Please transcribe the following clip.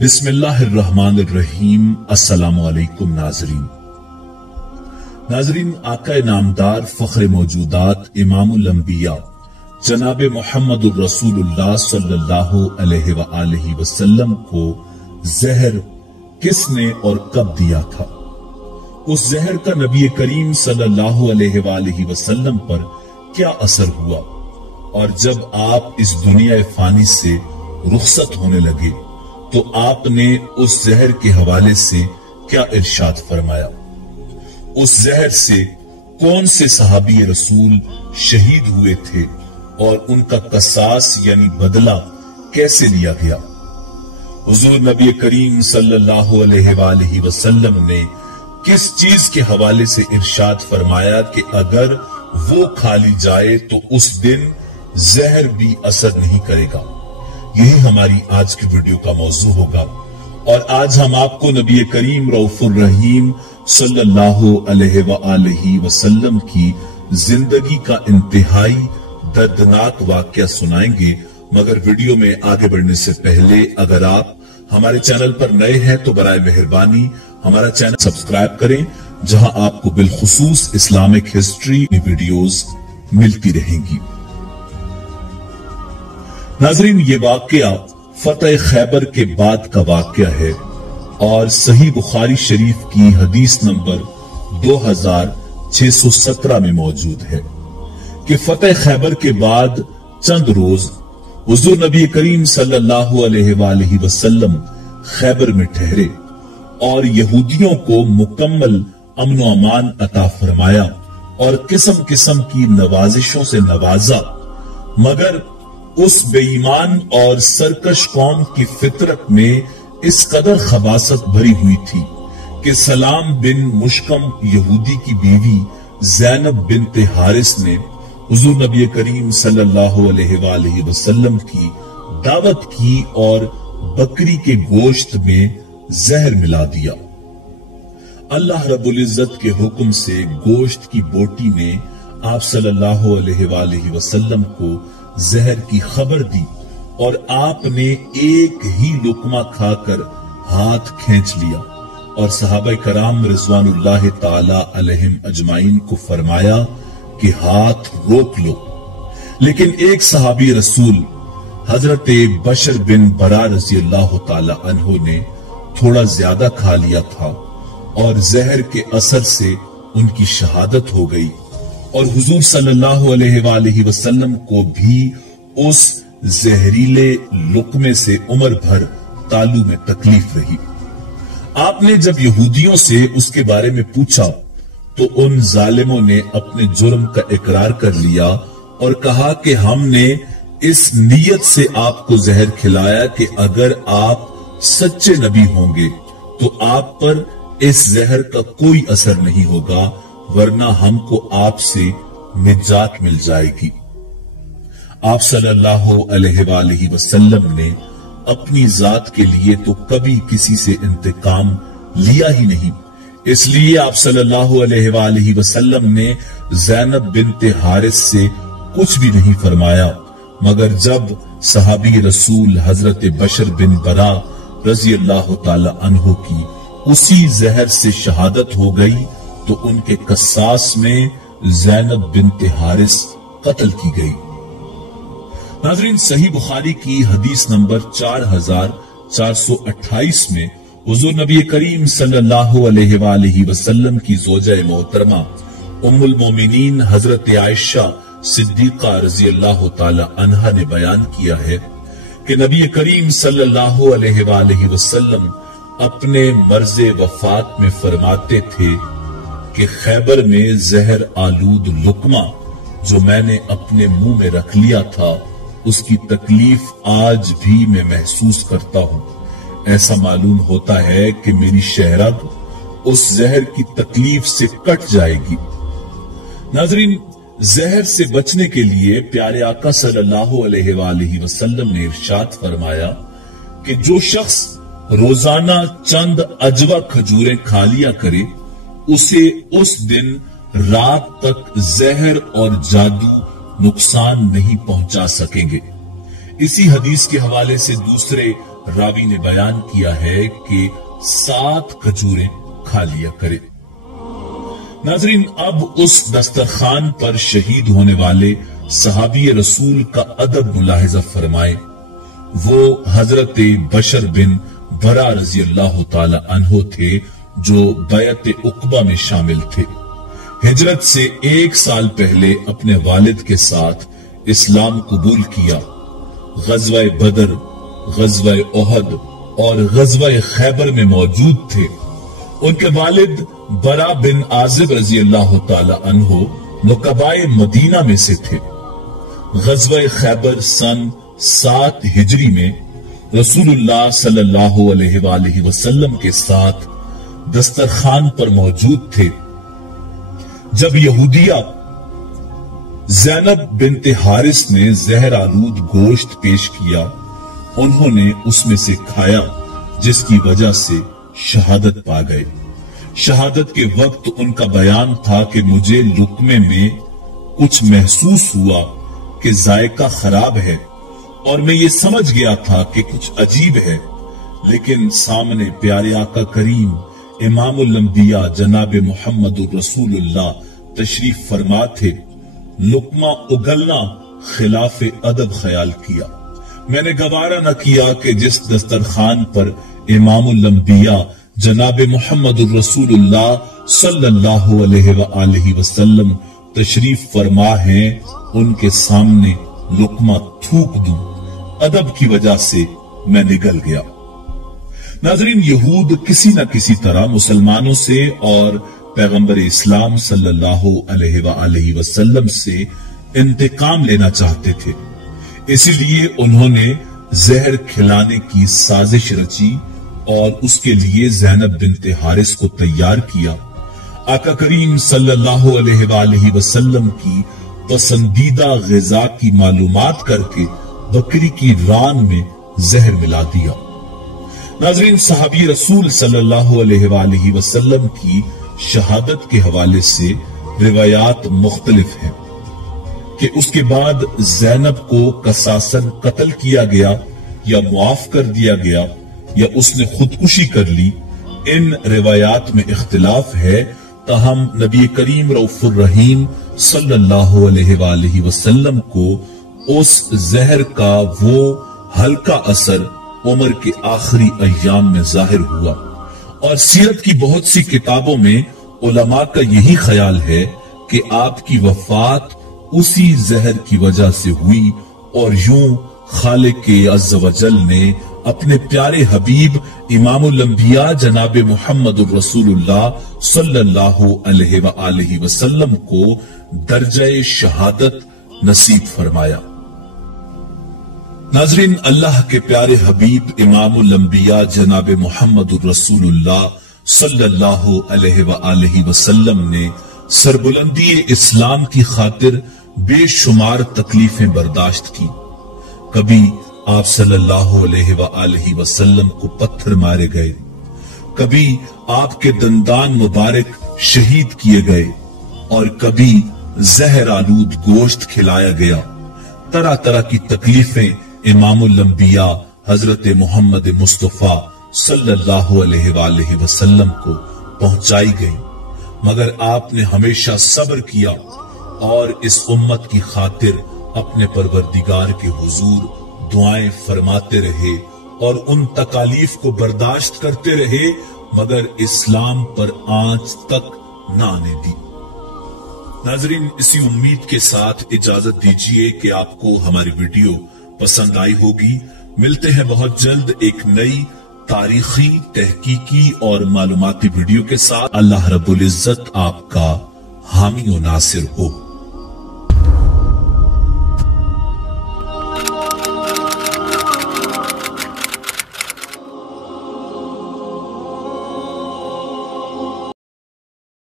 बिस्मिल्लाहिर्रहमानिर्रहीम। अस्सलामु अलैकुम नाजरीन, आका नामदार फख्र मौजूदात इमामुल अंबिया जनाब मोहम्मदुर रसूलुल्लाह सल्लल्लाहु अलैहि वसल्लम को जहर किसने और कब दिया था? उस जहर का नबी करीम सल्लल्लाहु अलैहि वसल्लम पर क्या असर हुआ और जब आप इस दुनिया फानी से रुखसत होने लगे तो आपने उस जहर के हवाले से क्या इरशाद फरमाया? उस जहर से कौन से सहाबी रसूल शहीद हुए थे और उनका कसास यानी बदला कैसे लिया गया? हुजूर नबी करीम सल्लल्लाहु अलैहि वसल्लम ने किस चीज के हवाले से इरशाद फरमाया कि अगर वो खा ली जाए तो उस दिन जहर भी असर नहीं करेगा? यही हमारी आज की वीडियो का मौजू होगा और आज हम आपको नबी करीम रऊफुर रहीम सल्लल्लाहु अलैहि वसल्लम की जिंदगी का इंतहाई दर्दनाक वाकया सुनाएंगे। मगर वीडियो में आगे बढ़ने से पहले अगर आप हमारे चैनल पर नए हैं तो बराए मेहरबानी हमारा चैनल सब्सक्राइब करें, जहां आपको बिलखुसूस इस्लामिक हिस्ट्री वीडियोस मिलती रहेंगी। नाजरीन, ये वाकया फतेह खैबर के बाद का वाकया है और सही बुखारी शरीफ की हदीस नंबर 2617 में मौजूद है कि फतेह खैबर के बाद चंद रोज हुजूर नबी करीम सल्लल्लाहु अलैहि वसल्लम खैबर में ठहरे और यहूदियों को मुकम्मल अमन व अमान अता फरमाया और किस्म किस्म की नवाजिशों से नवाजा। मगर उस बेईमान और सरकश कौम की फितरत में इस कदर खबासत भरी हुई थी कि सलाम बिन मुश्कम यहूदी की बीवी ज़ैनब बिन्ते हारिस ने हुजूर नबी करीम सल्लल्लाहु अलैहि वसल्लम की दावत की और बकरी के गोश्त में जहर मिला दिया। अल्लाह रब्बुल इज्जत के हुक्म से गोश्त की बोटी ने आप सल्लल्लाहु अलैहि वसल्लम को जहर की खबर दी और आपने एक ही लुकमा खाकर हाथ खींच लिया और सहाबा कराम रिज़वानुल्लाह ताला अलैहिम अजमाइन को फरमाया कि हाथ रोक लो। लेकिन एक सहाबी रसूल हजरत बशर बिन बरा रज़ी अल्लाह ताला अन्हु ने थोड़ा ज्यादा खा लिया था और जहर के असर से उनकी शहादत हो गई और हुजूर सल्लल्लाहु अलैहि वसल्लम को भी उस जहरीले लुकमे से उम्र भर तालू में तकलीफ रही। आपने जब यहूदियों से उसके बारे में पूछा तो उन जालिमों ने अपने जुर्म का इकरार कर लिया और कहा कि हमने इस नीयत से आपको जहर खिलाया कि अगर आप सच्चे नबी होंगे तो आप पर इस जहर का कोई असर नहीं होगा, वरना हमको आपसे निजात मिल जाएगी। आप सल्लल्लाहु अलैहि वसल्लम ने अपनी जात के लिए तो कभी किसी से इंतकाम लिया ही नहीं, इसलिए आप सल्लल्लाहु अलैहि वसल्लम ने ज़ैनब बिन्ते हारिस से कुछ भी नहीं फरमाया। मगर जब सहाबी रसूल हजरत बशर बिन बरा रज़ी अल्लाह ताला अन्हु की उसी जहर से शहादत हो गई तो उनके कसास में ज़ैनब बिन्ते हारिस कत्ल की गई। नाज़रीन, सही बुखारी की हदीस नंबर 4428 में हुजूर नबी करीम सल्लल्लाहु अलैहि वसल्लम की ज़ौजा मोहतरमा उम्मुल मोमिनीन हजरत आयशा सिद्दीका रज़ी अल्लाह ताला अन्हा ने बयान किया है कि नबी करीम सल्लल्लाहु अलैहि वसल्लम अपने मर्ज़े वफात में फरमाते थे कि खैबर में जहर आलूद लुकमा जो मैंने अपने मुंह में रख लिया था उसकी तकलीफ आज भी मैं महसूस करता हूं। ऐसा मालूम होता है कि मेरी शहरग उस जहर की तकलीफ से कट जाएगी। नाज़रीन, जहर से बचने के लिए प्यारे आका सल्लल्लाहु अलैहि वसल्लम ने इरशाद फरमाया कि जो शख्स रोजाना चंद अजवा खजूरें खा लिया करे उसे उस दिन रात तक जहर और जादू नुकसान नहीं पहुंचा सकेंगे। इसी हदीस के हवाले से दूसरे راوی نے بیان کیا ہے کہ 7 کھجوریں کھا لیا کرے۔ ناظرین، اب اس دسترخوان پر شہید ہونے والے صحابی رسول کا ادب ملاحظہ فرمائے۔ وہ حضرت بشر بن برا رضی اللہ تعالی عنہ تھے جو بیعت عقبہ میں شامل تھے۔ ہجرت سے 1 سال پہلے اپنے والد کے ساتھ اسلام قبول کیا۔ غزوہ بدر، غزوہ احد اور غزوہ خیبر میں موجود تھے۔ ان کے والد برا بن عازب رضی اللہ تعالی عنہ نقبائے مدینہ میں سے تھے۔ غزوہ خیبر سن 7 ہجری میں رسول اللہ صلی اللہ علیہ وآلہ وسلم کے ساتھ دسترخوان پر موجود تھے۔ جب یہودیہ زینب بنت حارث نے زہر آلود گوشت پیش کیا، انہوں نے اس میں سے کھایا، جس کی وجہ سے شہادت پا گئے۔ شہادت کے وقت ان کا بیان تھا کہ مجھے لقمے میں کچھ محسوس ہوا کہ ذائقہ خراب ہے، اور میں یہ سمجھ گیا تھا کہ کچھ عجیب ہے، لیکن سامنے پیارے آقا کریم امام الانبیاء جناب محمد رسول اللہ تشریف فرما تھے۔ لقمہ اگلنا خلاف ادب خیال کیا۔ میں نے گوارا نہ کیا کہ جس دسترخوان پر امام الانبیاء جناب محمد الرسول اللہ صلی اللہ علیہ وآلہ وسلم تشریف فرما ہیں ان کے سامنے لقمہ تھوک دوں۔ ادب کی وجہ سے میں نگل گیا۔ ناظرین، یہود کسی نہ کسی طرح مسلمانوں سے اور پیغمبر اسلام صلی اللہ علیہ وآلہ وسلم سے انتقام لینا چاہتے تھے، اسی لیے انہوں نے زہر کھلانے کی سازش رچی اور اس کے لیے زینب بنت حارث کو تیار کیا۔ آقا کریم صلی اللہ علیہ وآلہ وسلم کی پسندیدہ غذا کی معلومات کر کے بکری کی ران میں زہر ملا دیا۔ ناظرین، صحابی رسول صلی اللہ علیہ وآلہ وسلم کی شہادت کے حوالے سے روایات مختلف ہیں کہ اس کے بعد زینب کو قصاصاً قتل کیا گیا یا معاف کر دیا گیا یا اس نے خودکشی کر لی۔ ان روایات میں اختلاف ہے، تاہم نبی کریم رؤوف الرحیم صلی اللہ علیہ وآلہ وسلم کو اس زہر کا وہ ہلکا اثر عمر کے آخری ایام میں ظاہر ہوا، اور سیرت کی بہت سی کتابوں میں علماء کا یہی خیال ہے کہ آپ کی وفات اسی زہر کی وجہ سے ہوئی، اور یوں خالق عز و جل نے اپنے پیارے حبیب امام الانبیاء جناب محمد الرسول اللہ صلی اللہ علیہ وآلہ وسلم کو درجہ شہادت نصیب فرمایا۔ ناظرین، اللہ کے پیارے حبیب امام الانبیاء جناب محمد الرسول اللہ صلی اللہ علیہ وآلہ وسلم نے سربلندی اسلام کی خاطر بے شمار تکلیفیں برداشت کی۔ کبھی آپ صلی اللہ علیہ وآلہ وسلم کو پتھر مارے گئے، کبھی آپ کے دندان مبارک شہید کیے گئے، اور کبھی زہر آلود گوشت کھلایا گیا۔ طرح طرح کی تکلیفیں امام الانبیاء حضرت محمد مصطفیٰ صلی اللہ علیہ وآلہ وسلم کو پہنچائی گئی، مگر آپ نے ہمیشہ صبر کیا اور اس امت کی خاطر اپنے پروردگار کے حضور دعائیں فرماتے رہے اور ان تکالیف کو برداشت کرتے رہے، مگر اسلام پر آنچ تک نہ آنے دی۔ ناظرین، اسی امید کے ساتھ اجازت دیجیے کہ آپ کو ہماری ویڈیو پسند آئی ہوگی۔ ملتے ہیں بہت جلد ایک نئی تاریخی، تحقیقی اور معلوماتی ویڈیو کے ساتھ۔ اللہ رب العزت آپ کا حامی و ناصر ہو۔